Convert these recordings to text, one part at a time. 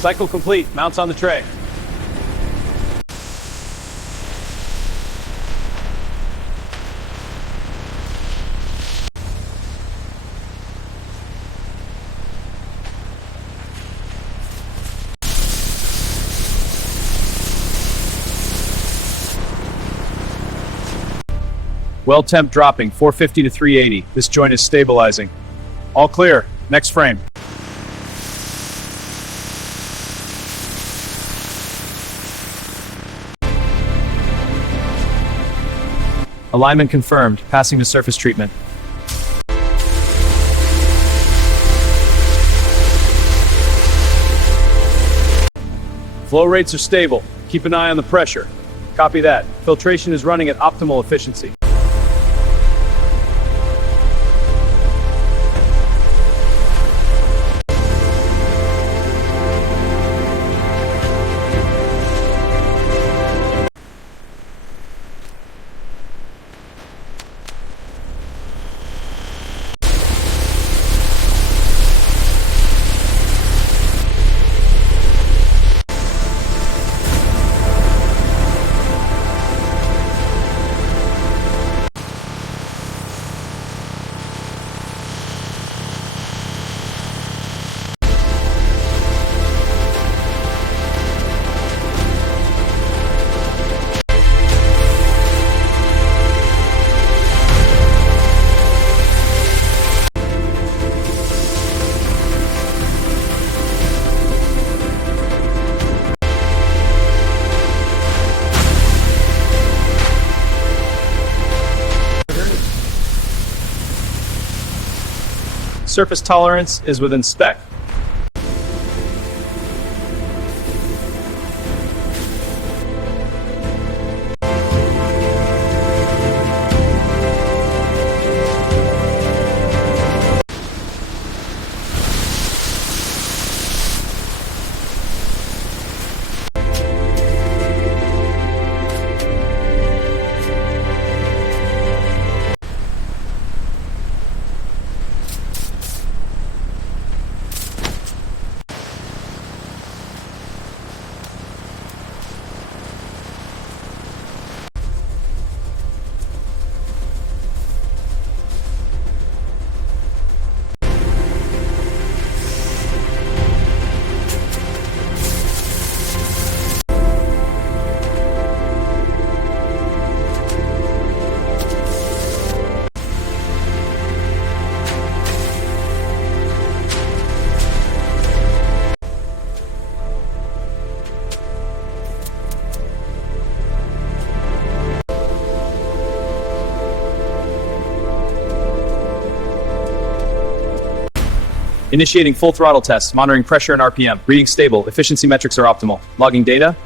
Cycle complete. Mounts on the tray. Weld temp dropping, 450 to 380. This joint is stabilizing. All clear. Next frame. Alignment confirmed. Passing to surface treatment. Flow rates are stable. Keep an eye on the pressure. Copy that. Filtration is running at optimal efficiency. Surface tolerance is within spec. Initiating full throttle tests, monitoring pressure and RPM. Reading stable, efficiency metrics are optimal. Logging data.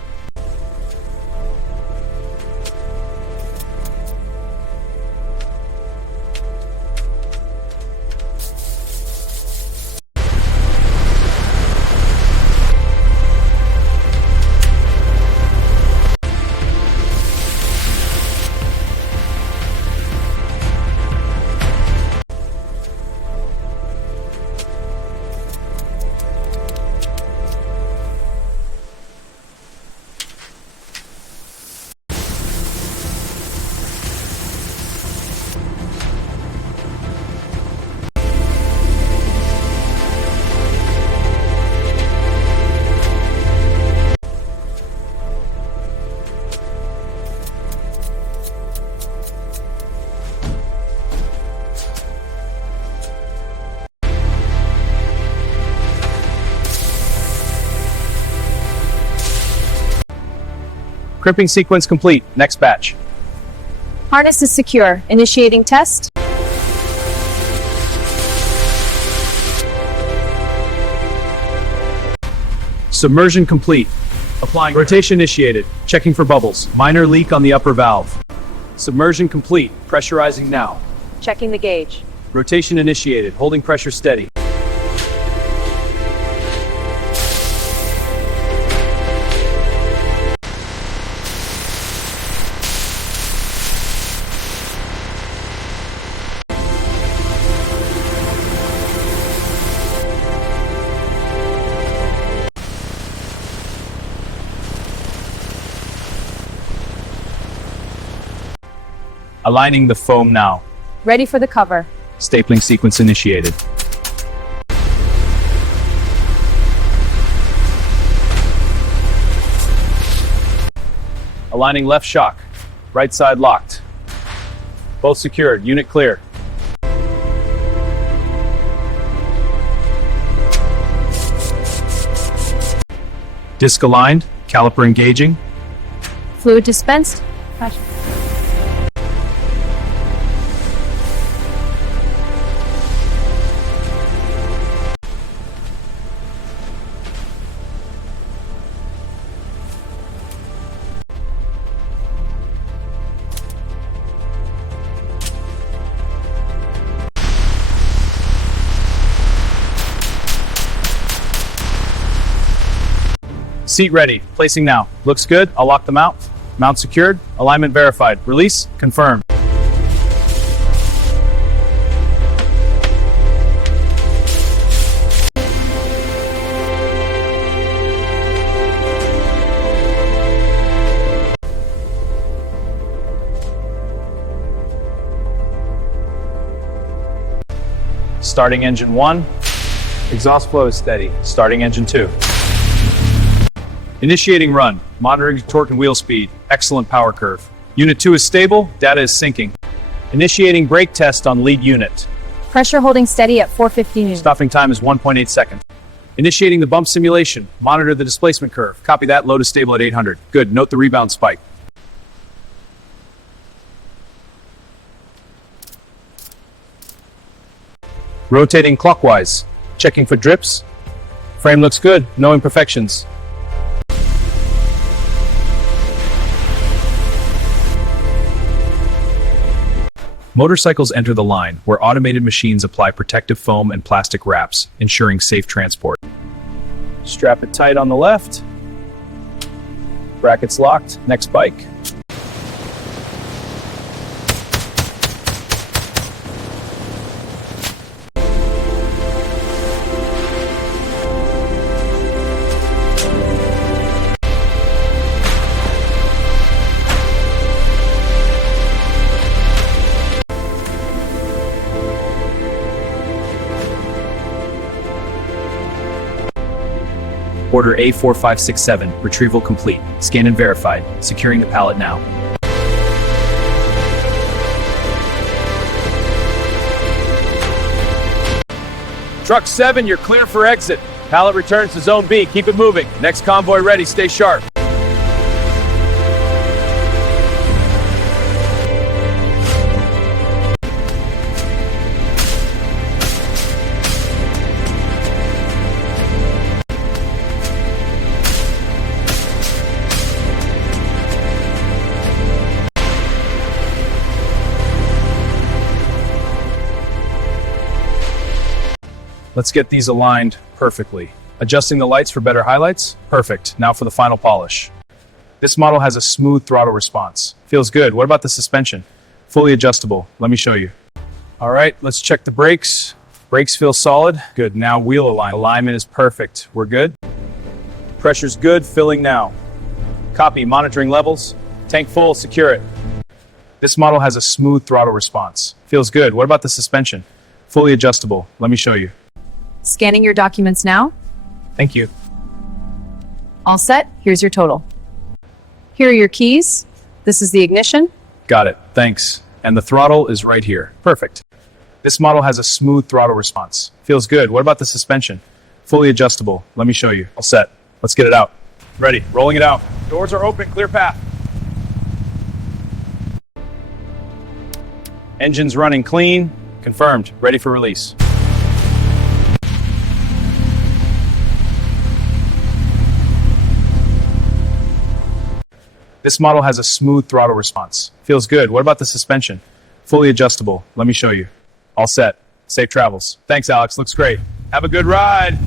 Crimping sequence complete. Next batch. Harness is secure. Initiating test. Submersion complete. Applying rotation initiated. Checking for bubbles. Minor leak on the upper valve. Submersion complete. Pressurizing now. Checking the gauge. Rotation initiated. Holding pressure steady. Aligning the foam now. Ready for the cover. Stapling sequence initiated. Aligning left shock. Right side locked. Both secured. Unit clear. Disc aligned. Caliper engaging. Fluid dispensed. Seat ready. Placing now. Looks good. I'll lock the mount. Mount secured. Alignment verified. Release. Confirmed. Starting engine 1. Exhaust flow is steady. Starting engine 2. Initiating run. Monitoring torque and wheel speed. Excellent power curve. Unit 2 is stable. Data is syncing. Initiating brake test on lead unit. Pressure holding steady at 450 newtons. Stopping time is 1.8 seconds. Initiating the bump simulation. Monitor the displacement curve. Copy that. Load is stable at 800. Good. Note the rebound spike. Rotating clockwise. Checking for drips. Frame looks good. No imperfections. Motorcycles enter the line, where automated machines apply protective foam and plastic wraps, ensuring safe transport. Strap it tight on the left. Brackets locked. Next bike. Order A4567, retrieval complete. Scan and verified. Securing the pallet now. Truck 7, you're clear for exit. Pallet returns to Zone B. Keep it moving. Next convoy ready. Stay sharp. Let's get these aligned perfectly. Adjusting the lights for better highlights? Perfect. Now for the final polish. This model has a smooth throttle response. Feels good. What about the suspension? Fully adjustable. Let me show you. All right, let's check the brakes. Brakes feel solid. Good. Now wheel align. Alignment is perfect. We're good. Pressure's good. Filling now. Copy. Monitoring levels. Tank full. Secure it. This model has a smooth throttle response. Feels good. What about the suspension? Fully adjustable. Let me show you. Scanning your documents now. Thank you. All set. Here's your total. Here are your keys. This is the ignition. Got it. Thanks. And the throttle is right here. Perfect. This model has a smooth throttle response. Feels good. What about the suspension? Fully adjustable. Let me show you. All set. Let's get it out. Ready. Rolling it out. Doors are open. Clear path. Engine's running clean. Confirmed. Ready for release. This model has a smooth throttle response. Feels good. What about the suspension? Fully adjustable. Let me show you. All set. Safe travels. Thanks, Alex. Looks great. Have a good ride.